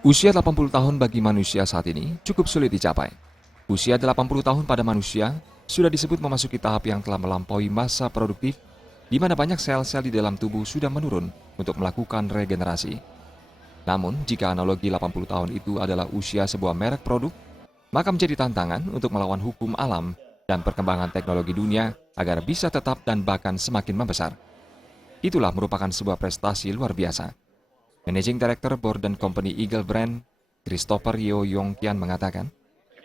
Usia 80 tahun bagi manusia saat ini cukup sulit dicapai. Usia 80 tahun pada manusia sudah disebut memasuki tahap yang telah melampaui masa produktif, di mana banyak sel-sel di dalam tubuh sudah menurun untuk melakukan regenerasi. Namun, jika analogi 80 tahun itu adalah usia sebuah merek produk, maka menjadi tantangan untuk melawan hukum alam dan perkembangan teknologi dunia agar bisa tetap dan bahkan semakin membesar. Itulah merupakan sebuah prestasi luar biasa. Managing Director Borden Company Eagle Brand, Christopher Yeo Yong Kian mengatakan,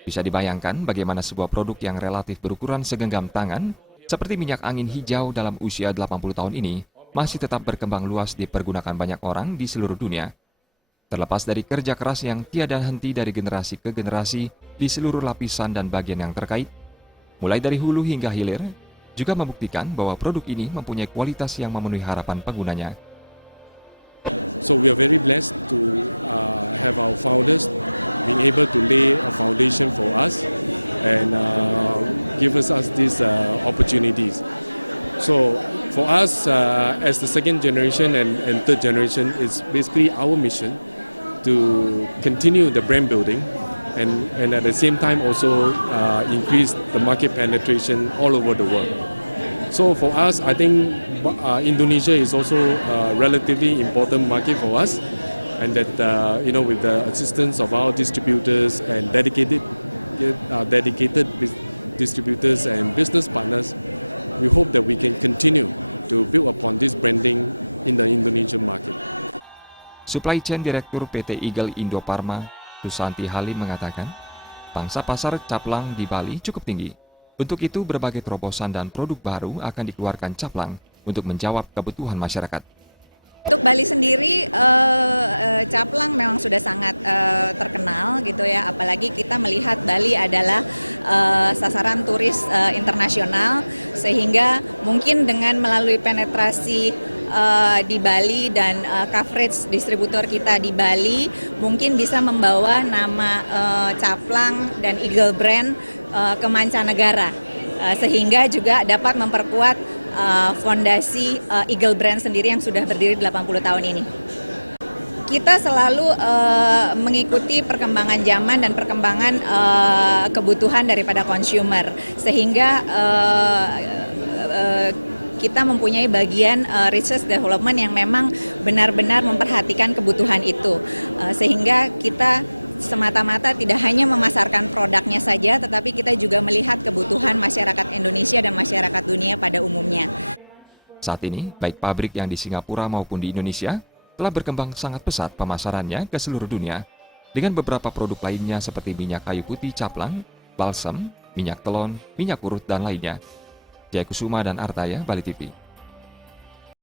bisa dibayangkan bagaimana sebuah produk yang relatif berukuran segenggam tangan, seperti minyak angin hijau dalam usia 80 tahun ini, masih tetap berkembang luas dipergunakan banyak orang di seluruh dunia. Terlepas dari kerja keras yang tiada henti dari generasi ke generasi di seluruh lapisan dan bagian yang terkait, mulai dari hulu hingga hilir, juga membuktikan bahwa produk ini mempunyai kualitas yang memenuhi harapan penggunanya. So we are very blessed to have our founders being able to lay a foundation for us and give us these opportunities. So for us as the second generation and third generation, it's basically our mission to continue the brand building and at the same time also increase the market penetration all over the world. So for us, I think Indonesia is also a relatively important market for us, and that with the assistance of our distributors and dedicated distributors and business partners, we hope that we can continue to build upon this branding in the Indonesian market. Supply Chain Direktur PT Eagle Indo Pharma, Susanti Halim mengatakan, pangsa pasar caplang di Bali cukup tinggi. Untuk itu, berbagai terobosan dan produk baru akan dikeluarkan caplang untuk menjawab kebutuhan masyarakat. Untuk Bali sendiri, caplang memang sudah sangat terkenal gitu ya. Apalagi kita melihat Bali adalah sasaran turis internasional, sehingga mungkin dengan melalui penetrasi di Bali dan coverage distributor kita di Bali, mungkin bisa membawa nama caplang dan Eagle Brand ke mancanegara, sehingga juga dapat memperkuat fondasi Eagle Brand sendiri yang sudah berdiri 80 tahun ini. Kita selalu mengikuti perkembangan zaman dan perkembangan kebutuhan daripada consumer, sehingga kita mempunyai bagian research development yang memang benar-benar memperhatikan kebutuhan itu, sehingga kita semata-mata tidak hanya memasarkan produknya saja, tetapi kita juga melihat kebutuhan masyarakat Indonesia dan masyarakat dunia pada umumnya. Saat ini, baik pabrik yang di Singapura maupun di Indonesia telah berkembang sangat pesat pemasarannya ke seluruh dunia, dengan beberapa produk lainnya seperti minyak kayu putih caplang, balsam, minyak telon, minyak urut, dan lainnya. Jaya Kusuma dan Artaya, Bali TV.